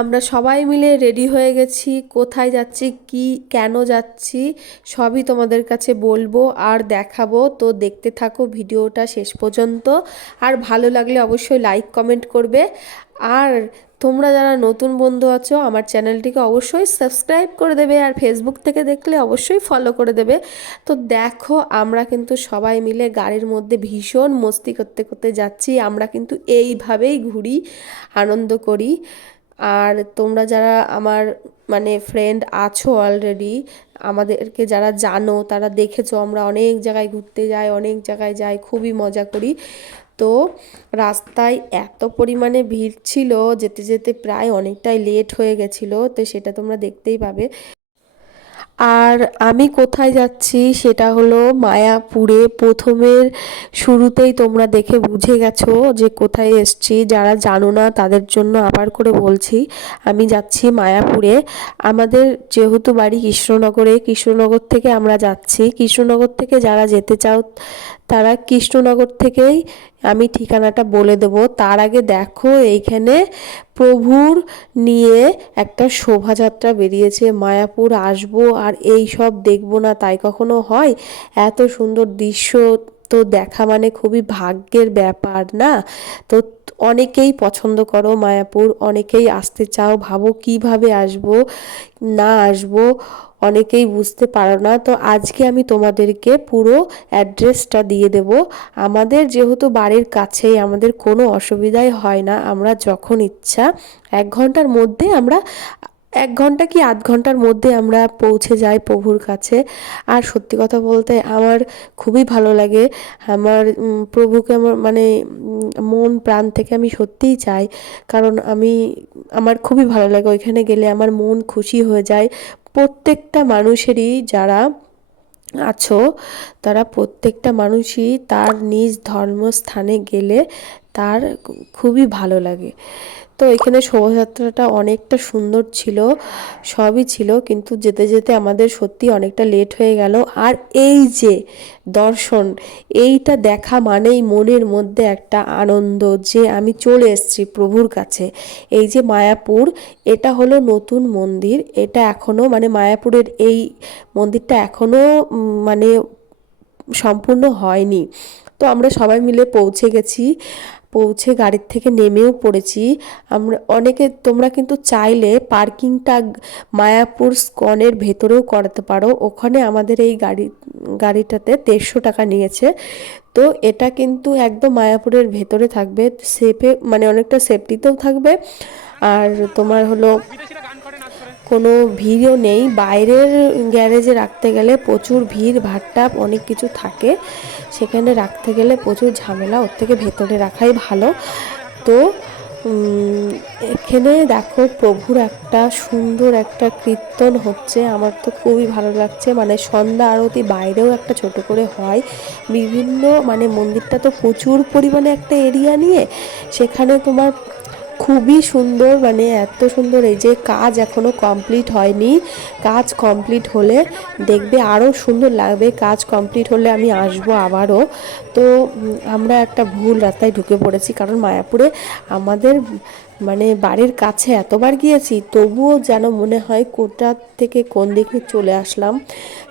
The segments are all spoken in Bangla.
আমরা সবাই মিলে রেডি হয়ে গেছি। কোথায় যাচ্ছি, কি কেন যাচ্ছি, সবই তোমাদের কাছে বলবো আর দেখাবো। তো দেখতে থাকো ভিডিওটা শেষ পর্যন্ত। আর ভালো লাগলে অবশ্যই লাইক কমেন্ট করবে। আর তোমরা যারা নতুন বন্ধু আছো আমার চ্যানেলটিকে অবশ্যই সাবস্ক্রাইব করে দেবে, আর ফেসবুক থেকে দেখলে অবশ্যই ফলো করে দেবে। তো দেখো আমরা কিন্তু সবাই মিলে গাড়ির মধ্যে ভীষণ মস্তি করতে করতে যাচ্ছি। আমরা কিন্তু এইভাবেই ঘুরি, আনন্দ করি। আর তোমরা যারা আমার ফ্রেন্ড আছো অলরেডি, আমাদেরকে যারা জানো তারা দেখেছো আমরা অনেক জায়গায় ঘুরতে যাই, অনেক জায়গায় যাই, খুবই মজা করি। তো রাস্তায় এত পরিমাণে ভিড় ছিল, যেতে যেতে প্রায় অনেকটাই লেট হয়ে গেছিলো, তো সেটা তোমরা দেখতেই পাবে। আর আমি কোথায় যাচ্ছি সেটা হলো মায়াপুরে। প্রথমের শুরুতেই তোমরা দেখে বুঝে গেছো যে কোথায় এসছি। যারা জানো না তাদের জন্য আবার করে বলছি, আমি যাচ্ছি মায়াপুরে। আমাদের যেহেতু বাড়ি কৃষ্ণনগরে, কৃষ্ণনগর থেকে আমরা যাচ্ছি। কৃষ্ণনগর থেকে যারা যেতে চাও তারা কৃষ্ণনগর থেকেই আমি ঠিকানাটা বলে দেবো। তার আগে দেখো এইখানে প্রভুর নিয়ে একটা শোভাযাত্রা বেরিয়েছে। মায়াপুর আসবো আর এই সব দেখবো না তাই কখনো হয়? এত সুন্দর দৃশ্য তো দেখা মানে খুবই ভাগ্যের ব্যাপার না? তো অনেকেই পছন্দ করো মায়াপুর, অনেকেই আসতে চাও, ভাবো কিভাবে আসবো না আসবো, অনেকেই বুঝতে পারো না। তো আজকে আমি তোমাদেরকে পুরো অ্যাড্রেসটা দিয়ে দেব। আমাদের যেহেতু বাড়ির কাছেই, আমাদের কোনো অসুবিধাই হয় না। আমরা যখন ইচ্ছা 1 ঘন্টার মধ্যে আমরা 1 ঘন্টা কি আধ ঘন্টার মধ্যে আমরা পৌঁছে যাই প্রভুর কাছে। আর সত্যি কথা বলতে আমার খুবই ভালো লাগে। আমার প্রভুকে আমার মন প্রাণ থেকে আমি সত্যিই চাই, কারণ আমার খুবই ভালো লাগে ওইখানে গেলে, আমার মন খুশি হয়ে যায়। প্রত্যেকটা মানুষেরই যারা আছো তারা প্রত্যেকটা মানুষই তার নিজ ধর্মস্থানে গেলে তার খুবই ভালো লাগে। তো এখানে শোভাযাত্রাটা অনেকটা সুন্দর ছিল, সবই ছিল, কিন্তু যেতে যেতে আমাদের সত্যি অনেকটা লেট হয়ে গেল। আর এই যে দর্শন, এইটা দেখা মানেই মনের মধ্যে একটা আনন্দ যে আমি চলে এসেছি প্রভুর কাছে। এই যে মায়াপুর, এটা হলো নতুন মন্দির। এটা এখনও মায়াপুরের এই মন্দিরটা এখনও মানে সম্পূর্ণ হয়নি। তো আমরা সবাই মিলে পৌঁছে গেছি, পৌঁছে গাড়ির থেকে নেমেও পড়েছি। তোমরা কিন্তু চাইলে পার্কিংটা মায়াপুর স্কনের ভেতরেও করাতে পারো। ওখানে আমাদের এই গাড়িটাতে 150 টাকা নিয়েছে। তো এটা কিন্তু একদম মায়াপুরের ভেতরে থাকবে, সেফে অনেকটা সেফটিতেও থাকবে। আর তোমার হলো কোনো ভিড়ও নেই। বাইরের গ্যারেজে রাখতে গেলে প্রচুর ভিড় ভাট্টা অনেক কিছু থাকে, সেখানে রাখতে গেলে প্রচুর ঝামেলা, ওর থেকে ভেতরে রাখাই ভালো। তো এখানে দেখো প্রভুর একটা সুন্দর একটা কীর্তন হচ্ছে, আমার তো খুবই ভালো লাগছে। সন্ধ্যা আরতি বাইরেও একটা ছোট করে হয় বিভিন্ন, মন্দিরটা তো প্রচুর পরিমাণে একটা এরিয়া নিয়ে, সেখানে তোমার খুবই সুন্দর, এত সুন্দর। এই যে কাজ এখনও কমপ্লিট হয়নি, কাজ কমপ্লিট হলে দেখবে আরও সুন্দর লাগবে। কাজ কমপ্লিট হলে আমি আসবো আবারও। তো আমরা একটা ভুল রাস্তায় ঢুকে পড়েছি, কারণ মায়াপুরে আমাদের বাড়ির কাছে এতবার গিয়েছি তবুও যেন মনে হয় কোথা থেকে কোন দিকে চলে আসলাম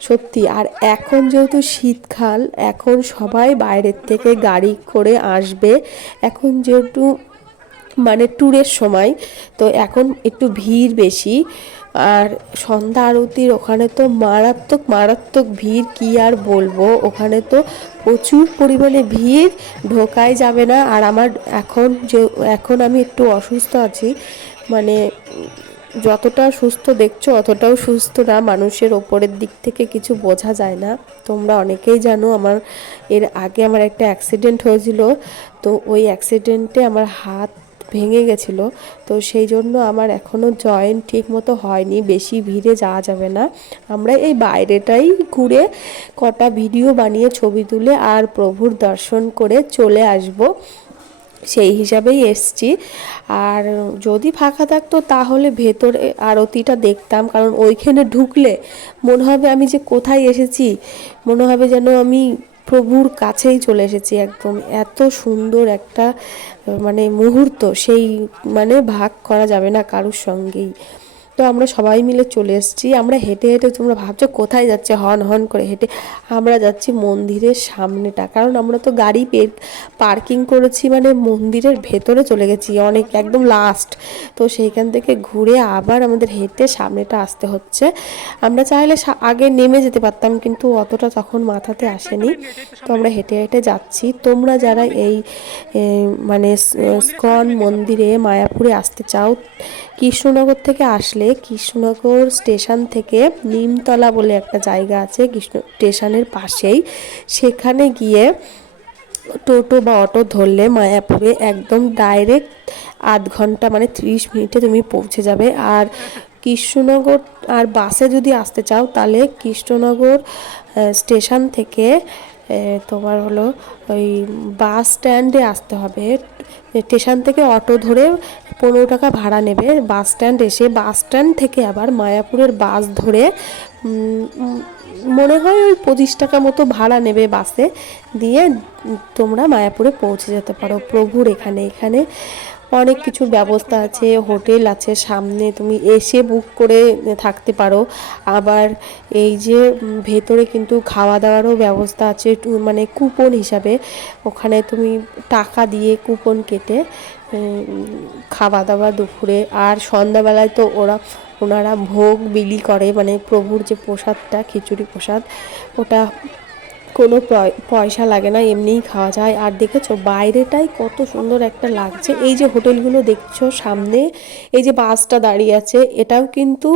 সত্যি। আর এখন যেহেতু শীতকাল, এখন সবাই বাইরের থেকে গাড়ি করে আসবে, এখন যেহেতু ট্যুরের সময়, তো এখন একটু ভিড় বেশি। আর সন্ধ্যা আরতির ওখানে তো মারাত্মক মারাত্মক ভিড়, কি আর বলবো, ওখানে তো প্রচুর পরিমাণে ভিড়, ঢোকাই যাবে না। আর আমার এখন আমি একটু অসুস্থ আছি, মানে যতটা সুস্থ দেখছো অতটাও সুস্থ না, মানুষের ওপরের দিক থেকে কিছু বোঝা যায় না। তোমরা অনেকেই জানো এর আগে আমার একটা অ্যাক্সিডেন্ট হয়েছিল। তো ওই অ্যাক্সিডেন্টে আমার হাত ভেঙে গেছিলো, তো সেই জন্য আমার এখনও জয়েন্ট ঠিক মতো হয়নি, বেশি ভিড়ে যাওয়া যাবে না। আমরা এই বাইরেটাই ঘুরে কটা ভিডিও বানিয়ে ছবি তুলে আর প্রভুর দর্শন করে চলে আসব, সেই হিসাবেই এসছি। আর যদি ফাঁকা থাকতো তাহলে ভেতরে আরতিটা দেখতাম, কারণ ওইখানে ঢুকলে মনে হবে আমি যে কোথায় এসেছি, মনে হবে যেন আমি প্রভুর কাছেই চলে এসেছি একদম। এত সুন্দর একটা মানে মুহূর্ত, সেই মানে ভাগ করা যাবে না কারোর সঙ্গেই। তো আমরা সবাই মিলে চলে এসেছি। আমরা হেঁটে হেঁটে, তোমরা ভাবছো কোথায় যাচ্ছে হন হন করে হেঁটে, আমরা যাচ্ছি মন্দিরের সামনেটা, কারণ আমরা তো গাড়ি পার্কিং করেছি মানে মন্দিরের ভেতরে চলে গেছি, অনেক একদম লাস্ট। তো সেইখান থেকে ঘুরে আবার আমাদের হেঁটে সামনেটা আসতে হচ্ছে। আমরা চাইলে আগে নেমে যেতে পারতাম, কিন্তু অতটা তখন মাথাতে আসেনি। তো আমরা হেঁটে হেঁটে যাচ্ছি। তোমরা যারা এই মানে স্কন মন্দিরে মায়াপুরে আসতে চাও, কৃষ্ণনগর থেকে আসলে কৃষ্ণনগর স্টেশন থেকে নিমতলা বলে একটা জায়গা আছে কৃষ্ণ স্টেশনের পাশেই, সেখানে গিয়ে টোটো বা অটো ধরলে মায়াপুরে একদম ডাইরেক্ট আধ ঘন্টা মানে 30 মিনিটে তুমি পৌঁছে যাবে। আর কৃষ্ণনগর আর বাসে যদি আসতে চাও তাহলে কৃষ্ণনগর স্টেশন থেকে তোমার হলো ওই বাস স্ট্যান্ডে আসতে হবে। স্টেশন থেকে অটো ধরে 15 টাকা ভাড়া নেবে। বাস স্ট্যান্ড এসে বাস স্ট্যান্ড থেকে আবার মায়াপুরের বাস ধরে মনে হয় ওই 25 টাকা মতো ভাড়া নেবে বাসে, দিয়ে তোমরা মায়াপুরে পৌঁছে যেতে পারো। প্রভুর এখানে অনেক কিছুর ব্যবস্থা আছে, হোটেল আছে সামনে, তুমি এসে বুক করে থাকতে পারো। আবার এই যে ভেতরে কিন্তু খাওয়া দাওয়ারও ব্যবস্থা আছে, মানে কুপন হিসাবে ওখানে তুমি টাকা দিয়ে কুপন কেটে খাওয়া দাওয়া দুপুরে। আর সন্ধ্যাবেলায় তো ওনারা ভোগ বিলি করে, মানে প্রভুর যে প্রসাদটা খিচুড়ি প্রসাদ, ওটা কোনো পয়সা লাগে না, এমনিই খাওয়া যায়। আর দেখেছো বাইরেটাই কত সুন্দর একটা লাগছে। এই যে হোটেলগুলো দেখছো সামনে, এই যে বাসটা দাঁড়িয়ে আছে, এটাও কিন্তু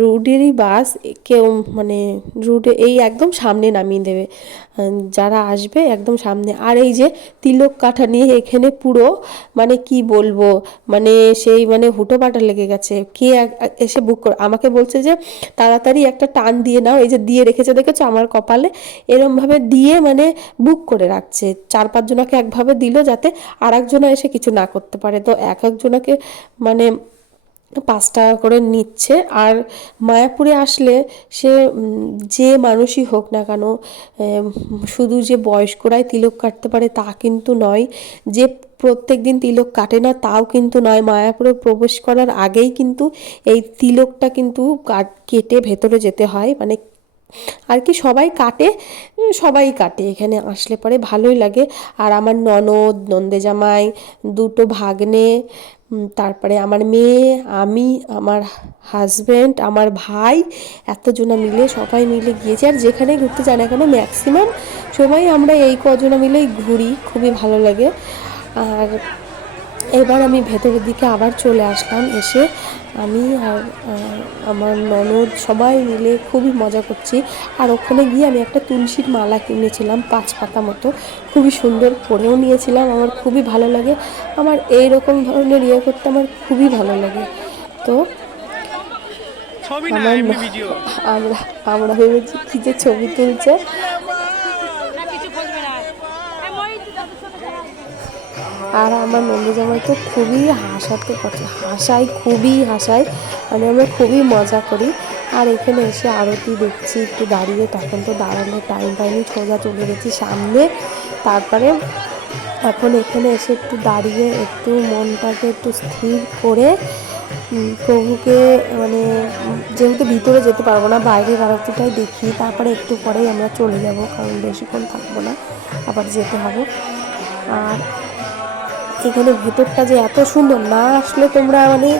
রুডেরই বাস। কেউ মানে রুডে এই একদম সামনে নামিয়ে দেবে যারা আসবে, একদম সামনে। আর এই যে তিলক কাঠা নিয়ে এখানে পুরো মানে কি বলবো, মানে সেই মানে হুটোপাটা লেগে গেছে। কে এসে বুক করে আমাকে বলছে যে তাড়াতাড়ি একটা টান দিয়ে নাও, এই যে দিয়ে রেখেছে দেখেছো আমার কপালে, এরমভাবে দিয়ে মানে বুক করে রাখছে। 4-5 জনাকে একভাবে দিল যাতে আর একজনা এসে কিছু না করতে পারে। তো এক একজনাকে মানে 5 টাকা করে নিচ্ছে। আর মায়াপুরে আসলে সে যে মানুষই হোক না কেন, শুধু যে বয়স্করাই তিলক কাটতে পারে তা কিন্তু নয়, যে প্রত্যেক দিন তিলক কাটে না তাও কিন্তু নয়। মায়াপুরে প্রবেশ করার আগেই কিন্তু এই তিলকটা কিন্তু কেটে ভেতরে যেতে হয়, মানে আর কি সবাই কাটে, সবাই কাটে এখানে আসলে পরে ভালোই লাগে। আর আমার ননদ, নন্দে জামাই, দুটো ভাগ্নে, তারপরে আমার মেয়ে, আমি, আমার হাজব্যান্ড, আমার ভাই, এতজনা মিলে সবাই মিলে গিয়েছি। আর যেখানে ঘুরতে যাই না কেন ম্যাক্সিমাম সময় আমরা এই কজনা মিলেই ঘুরি, খুবই ভালো লাগে। আর এবার আমি ভেতরের দিকে আবার চলে আসলাম। এসে আমি আর আমার ননদ সবাই মিলে খুবই মজা করছি। আর ওখানে গিয়ে আমি একটা তুলসীর মালা কিনেছিলাম 5 পাতা মতো, খুবই সুন্দর করেও নিয়েছিলাম। আমার খুবই ভালো লাগে, আমার এই রকম ধরনের ইয়ে করতে আমার খুবই ভালো লাগে। তো আমার আমরা আমরা ভেবেছি কি যে ছবি তুলছে। আর আমার নন্দী জামাই তো খুবই খুবই হাসায়, মানে আমরা খুবই মজা করি। আর এখানে এসে আরতি দেখছি একটু দাঁড়িয়ে, তখন তো দাঁড়ানোর টাইম পাইনি, সোজা চলে গেছি সামনে। তারপরে এখন এখানে এসে একটু দাঁড়িয়ে একটু মনটাকে একটু স্থির করে প্রভুকে মানে যেহেতু ভিতরে যেতে পারবো না, বাইরের আরতিটাই দেখি, তারপরে একটু পরেই আমরা চলে যাব, কারণ বেশিক্ষণ থাকবো না, আবার যেতে হবে। আর এখানে ভেতরটা যে এত সুন্দর, না আসলে তোমরা মানে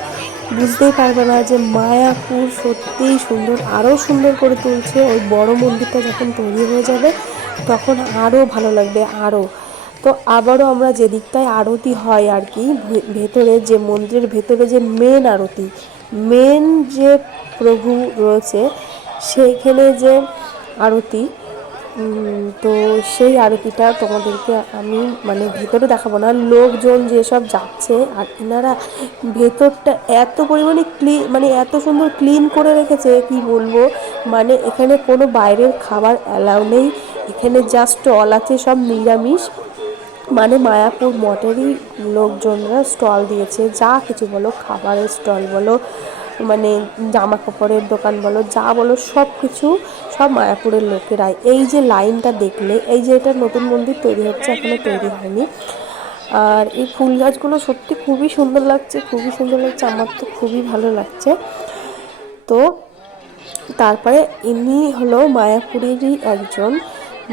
বুঝতেই পারবে না যে মায়াপুর সত্যিই সুন্দর। আরও সুন্দর করে তুলছে, ওই বড় মন্দিরটা যখন তৈরি হয়ে যাবে তখন আরও ভালো লাগবে আরও। তো আবারও আমরা যে দিকটায় আরতি হয় আর কি, ভেতরে যে মন্দিরের ভেতরে যে মেন আরতি, মেন যে প্রভু রয়েছে সেইখানে যে আরতি, তো সেই আরতিটা তোমাদেরকে আমি মানে ভেতরে দেখাবো না, লোকজন যেসব যাচ্ছে। আর এনারা ভেতরটা এত পরিমাণে মানে এত সুন্দর ক্লিন করে রেখেছে কি বলবো, মানে এখানে কোনো বাইরের খাবার অ্যালাউ নেই, এখানে জাস্ট স্টল আছে সব নিরামিষ, মানে মায়াপুর মঠেরই লোকজনরা স্টল দিয়েছে, যা কিছু বলো, খাবারের স্টল বলো, মানে জামা কাপড়ের দোকান বলো, যা বলো, সব কিছু সব মায়াপুরের লোকেরাই। এই যে লাইনটা দেখলে, এই যে এটা নতুন মন্দির তৈরি হচ্ছে, এখনো তৈরি হয়নি। আর এই ফুল গাছগুলো সত্যি খুবই সুন্দর লাগছে, খুবই সুন্দর লাগছে, আমার তো খুবই ভালো লাগছে। তো তারপরে ইনি হলো মায়াপুরেরই একজন,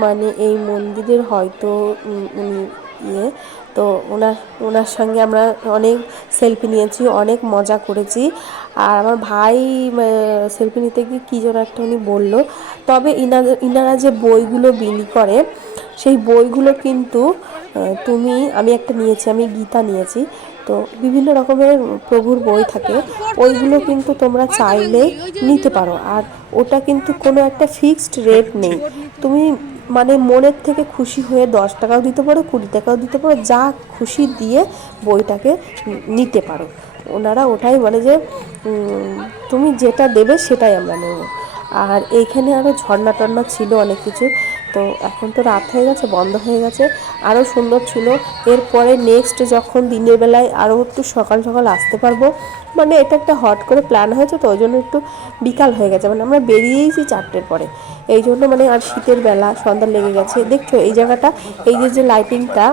মানে এই মন্দিরের হয়তো উনি তো ওনার সঙ্গে আমরা অনেক সেলফি নিয়েছি, অনেক মজা করেছি। আর আমার ভাই সেলফি নিতে গিয়ে কী যেন একটা উনি বললো। তবে ইনারা যে বইগুলো বিলি করে, সেই বইগুলো কিন্তু আমি একটা নিয়েছি, আমি গীতা নিয়েছি। তো বিভিন্ন রকমের প্রভুর বই থাকে, ওইগুলো কিন্তু তোমরা চাইলে নিতে পারো। আর ওটা কিন্তু কোনো একটা ফিক্সড রেট নেই, তুমি মানে মনের থেকে খুশি হয়ে 10 টাকাও দিতে পারো, 20 টাকাও দিতে পারো, যা খুশি দিয়ে বইটাকে নিতে পারো। ওনারা ওটাই বলে যে তুমি যেটা দেবে সেটাই আমরা নেব। আর এইখানে আরও ঝর্ণা টর্ণা ছিল অনেক কিছু, তো এখন তো রাত হয়ে গেছে, বন্ধ হয়ে গেছে। আরও সুন্দর ছিল। এরপরে নেক্সট যখন দিনের বেলায় আরও একটু সকাল সকাল আসতে পারবো, মানে এটা একটা হট করে প্ল্যান হয়েছে, তো ওই জন্য একটু বিকাল হয়ে গেছে, মানে আমরা বেরিয়েইছি 4টের পরে, এই জন্য মানে। আর শীতের বেলা সন্ধ্যা লেগে গেছে। দেখছো এই জায়গাটা, এই যে লাইটিংটা,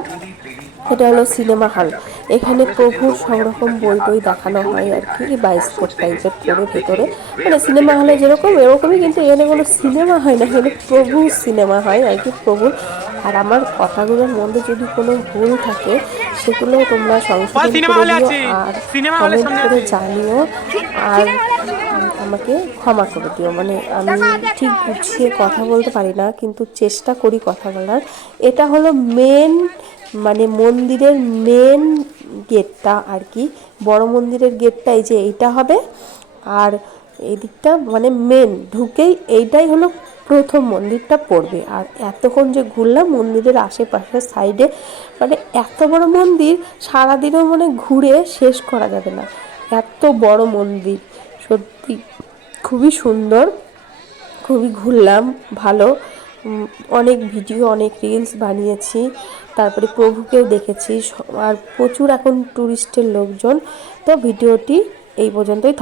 এটা হলো সিনেমা হল। এখানে প্রভুর সব রকম বই টই দেখানো হয় আর কি, বায়োস্কোপ টাইপের করে ভেতরে, মানে সিনেমা হলে যেরকম এরকমই, কিন্তু এখানে কোনো সিনেমা হয় না, এখানে প্রভুর সিনেমা হয় আর কি, প্রভুর। আর আমার কথাগুলোর মধ্যে যদি কোনো ভুল থাকে সেগুলো তোমরা সংশোধন করে দিও আর কমেন্ট করে জানিও, আর আমাকে ক্ষমা করে দিও। মানে আমি ঠিক গুছিয়ে কথা বলতে পারি না, কিন্তু চেষ্টা করি কথা বলার। এটা হলো মেন, মানে মন্দিরের মেন গেটটা আর কি, বড় মন্দিরের গেটটা এই যে এইটা হবে। আর এই দিকটা মানে মেন ঢুকেই এইটাই হলো প্রথম মন্দিরটা পড়বে। আর এতক্ষণ যে ঘুরলাম মন্দিরের আশেপাশে সাইডে, মানে এত বড় মন্দির, সারাদিনও মানে ঘুরে শেষ করা যাবে না, এত বড় মন্দির। সত্যি খুবই সুন্দর, খুবই ঘুরলাম ভালো, অনেক ভিডিও, অনেক রিলস বানিয়েছি, তারপরে প্রভুকেও দেখেছি। আর প্রচুর এখন টুরিস্টের লোকজন। তো ভিডিওটি এই পর্যন্তই।